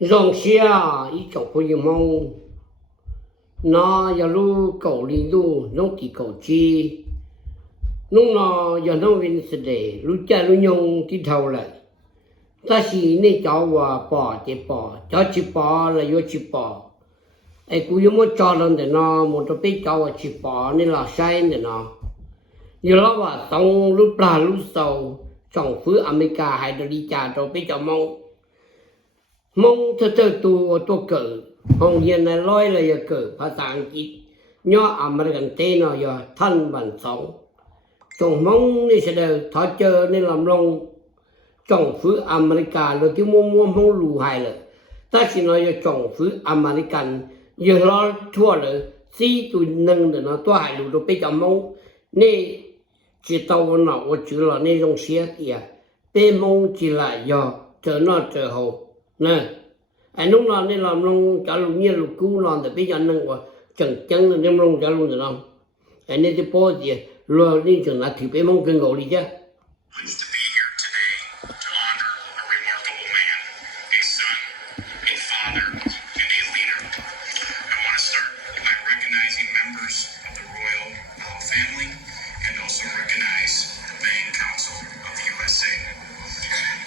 Rong xia ý cậu có gì mong nó giờ lu cậu đi lu nó kỳ cậu chi lúc nó giờ nó viên sẽ để lu cha lu nhung tí thầu lại ta chỉ nên cháu và bỏ thì bỏ cháu chỉ bỏ là vô chỉ bỏ ai cũng giống cho lần để nó một cái biết cháu và chỉ bỏ nên là sai để nó giờ nó và xong lúc là lúc sau trong phía America hay là đi trả cho biết cháu mong thật sự tôi cử hồng hiện là nói là giờ cửภาษาอังกฤษnhỏ American tên nó giờ thân bản sống trong mong này sẽ được thọ chờ nên làm long trong phía America rồi cái mua không lù hại rồi ta chỉ nói giờ trong phía American giờ lo thua rồi si tụi nâng để nó thua hại lù rồi bây giờ mong nên chỉ tàu nó我只了那种些呀被mong chỉ là giờ chờ nó chờ hậu nè anh lúc nào nên làm long trả luôn như lục cứu non để bây giờ nâng qua chẳng chẳng là đem long trả luôn được không anh nên thì bỏ gì lo đi chừng là thì bé mong cần ngồi đi chứ.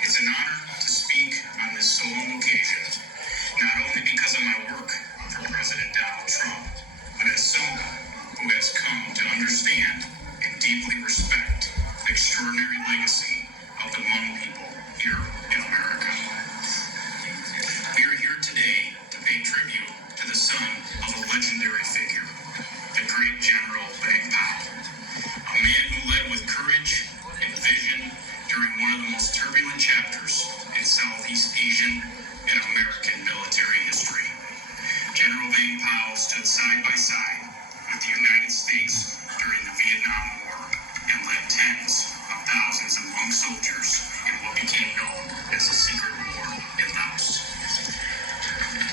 It's an honor to speak on this solemn occasion, not only because of my work for President Donald Trump, but as someone who has come to understand and deeply respect the extraordinary legacy of the Hmong people here in America. We are here today to pay tribute to the son of a legendary figure, the great General Bang Pao, a man who led with courage and vision during one of the most turbulent chapters in Southeast Asian and American military history. General Bang Pao stood side by side with the United States during the Vietnam War and led tens of thousands of Hmong soldiers in what became known as the Secret War in Laos.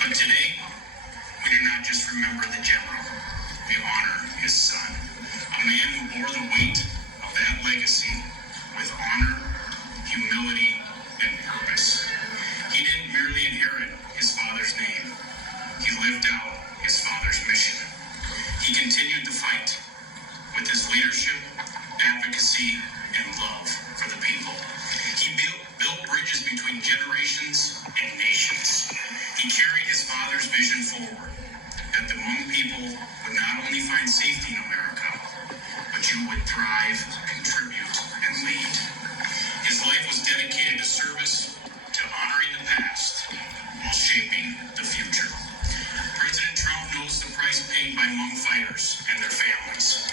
But today, we do not just remember the general, we honor his son, a man who bore the weight of that legacy with honor, humility, and purpose. He didn't merely inherit his father's name. He lived out his father's mission. He continued to fight with his leadership, advocacy, and love for the people. He built bridges between generations and nations. He carried his father's vision forward, that the Hmong people would not only find safety in America, but you would thrive, contribute, and lead. His life was dedicated to service, to honoring the past, while shaping the future. President Trump knows the price paid by Hmong fighters and their families.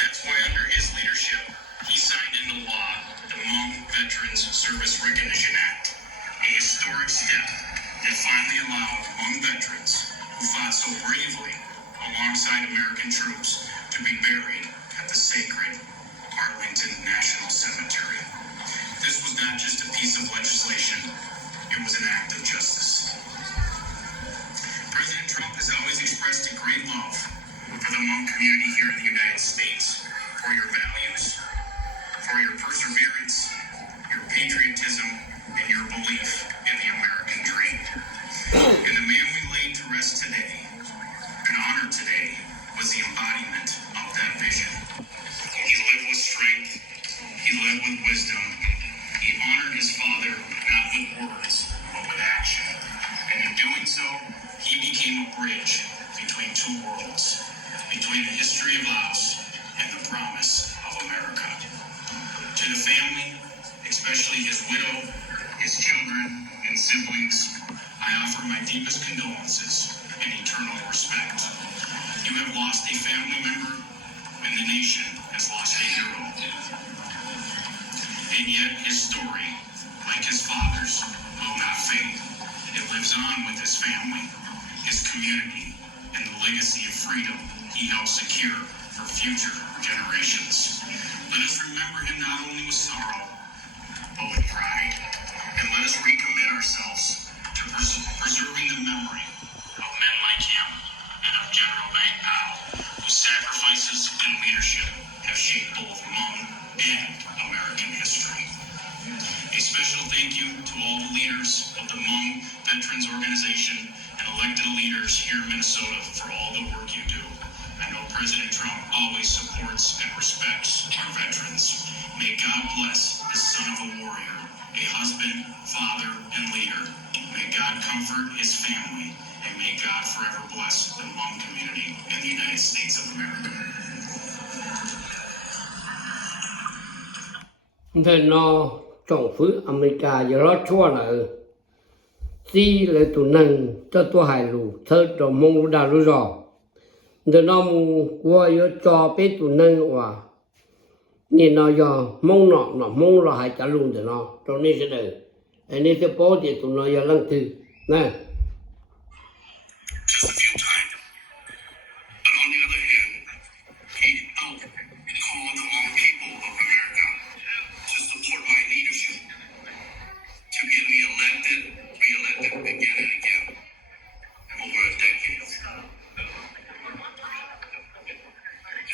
That's why under his leadership, he signed into law the Hmong Veterans Service Recognition Act, a historic step that finally allowed Hmong veterans who fought so bravely alongside American troops to be buried at the sacred Arlington National Cemetery. This was not just a piece of legislation, it was an act of justice. President Trump has always expressed a great love for the Hmong community here in the United States, for your values, for your perseverance, your patriotism, and your belief in the American dream. And the man we laid to rest today, and honor today, was the embodiment of that vision. He lived with strength, he led with wisdom, he honored his father not with words, but with action. And in doing so, he became a bridge between two worlds, between the history of Laos and the promise of America. To the family, especially his widow, his children, and siblings, I offer my deepest condolences and eternal respect. You have lost a family member, and the nation has lost a hero. And yet his story, like his father's, will not fade. It lives on with his family, his community, and the legacy of freedom he helped secure for future generations. Let us remember him not only with sorrow, but with pride. And let us recommit ourselves to preserving the memory of men like him and of General Bang Pao, whose sacrifices and leadership have shaped both Hmong and American history. A special thank you to all the leaders of the Hmong veterans organization and elected leaders here in Minnesota for all the work you do. I know President Trump always supports and respects our veterans. May God bless the son of a warrior, a husband, father, and leader. May God comfort his family, and may God forever bless the Hmong community in the United States of America. Then nó trong phứ America giờ đó chua là si là tụ năng cho tôi hài lù thơ cho mong lù đà lù rò then nó mu qua giờ cho bé tụ năng và nhìn nó giờ mong nó mong là hài trả luôn thì nó trong này sẽ được anh ấy sẽ bỏ thì tụ nó giờ lăng thư nè. Just a few times. But on the other hand, he called the Hmong people of America to support my leadership, to get me re-elected again and again over a decade.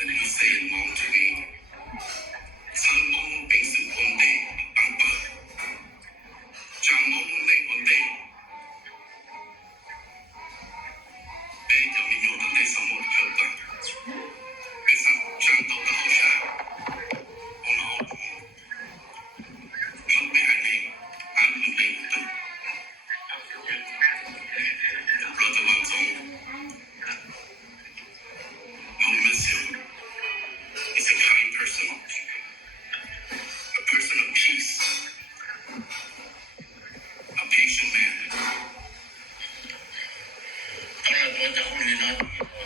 And he said in Hmong to me, "Some Hmong thinks that one day I'm good. Some Hmong think one day." Bây giờ mình nhớ tới sao một kiểu tận. Bây giờ chẳng đâu đó sao. Ông nói, không biết ai này, anh không biết tự. Brother Wang Zong, I'll miss him. He's a kind person, a person of peace, a patient man. Tôi là tôi cháu thì nó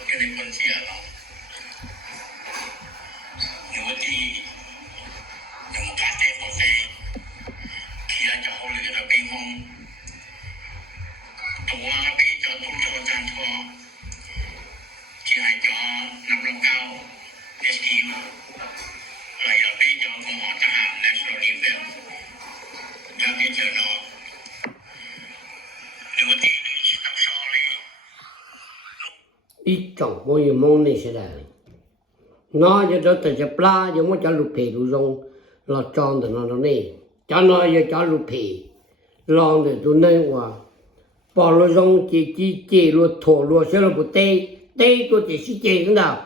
cái này con chia nó nếu thì nếu mà cá tê của xe khi là cháu thì là cái mong tôi cái cho tôi cho trang cho chỉ hay cho nằm lòng cao SQ lại là cái cho của họ ta National Defense ra cái chờ nó nếu thì tao so lên ít trong bao nhiêu mong này sẽ là nó cho đó tại chập la giờ muốn cho lụp phê lụp rong là tròn thì nó này cho nó giờ cho lụp phê lòng thì tụi này qua bỏ lụp rong chỉ lụp thổ lụp sẽ là một tê tôi chỉ xí chê cái nào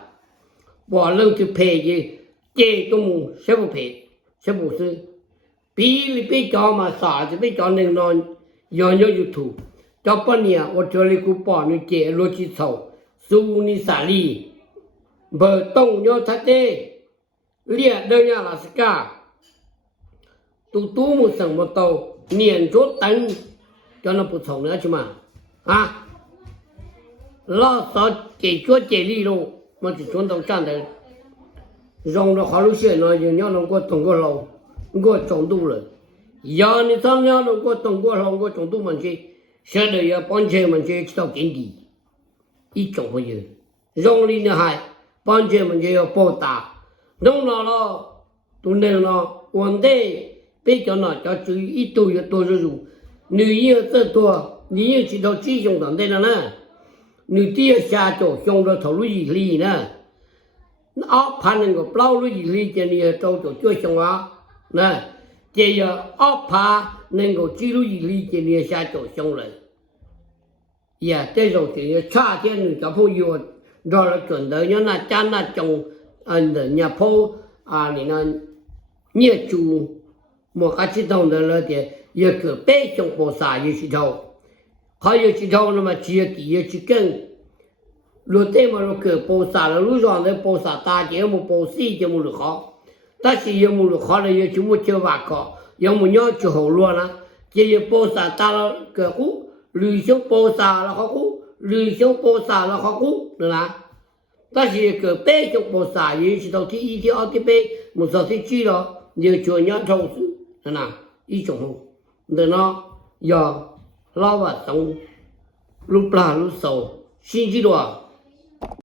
bỏ lưng thì phê gì chê tôi muốn sẽ một phê sẽ một sự bí cho mà xả thì bí cho nên nó giờ nhớ YouTube cho bao nhiêu ở chỗ này cũng bỏ nó chê lụp chỉ sầu su ni xả li bờ tông nhớ thật đê liệt đơn nhà là ska tu một sừng một tàu niệm chốt tấn cho nó bút sống nữa chứ mà lo sợ chỉ chốt chỉ li luôn mà chỉ chốt tàu trang đấy rong nó khó lúc xưa nó nhớ nó có tổng có lâu có trọng tu rồi giờ ni tham nhớ nó có tổng có lâu có trọng tu mình chứ sẽ được giờ bán chơi mình chơi tàu kinh đi ít trọng bao nhiêu rong li nữa hay bán chơi mình chơi bao ta nông nó tụi này nó vấn đề bây giờ nó cho chú ít tuổi rồi dùng nữ yêu rất多女yêu chỉ đầu chỉ dùng tận đây là nè nữ tia xa chỗ dùng rồi thầu lúa gì li nè áo phàn cái bao lúa gì li cho nên trâu chỗ chơi xong á nè bây giờ áo phà nên cái chỉ lúa gì li cho nên xa chỗ xong rồi giờ这种就差点你小朋友绕了准的要那加那种人家跑你那业主莫个知道的了的一个北中国啥也知道还有知道那么几个地也去跟路对嘛路个包啥了路上的包啥大节目包细节目就好但是节目就好了也就没就挖考要么要就好了呢这些包啥大了个户旅行包啥了好苦，旅行包啥了好苦，对吧？但是个北京包啥也是到第一天、二天北，没啥天去了，你就人投资，对吧？一种，对呢，要老百姓路不拉路少，星期多。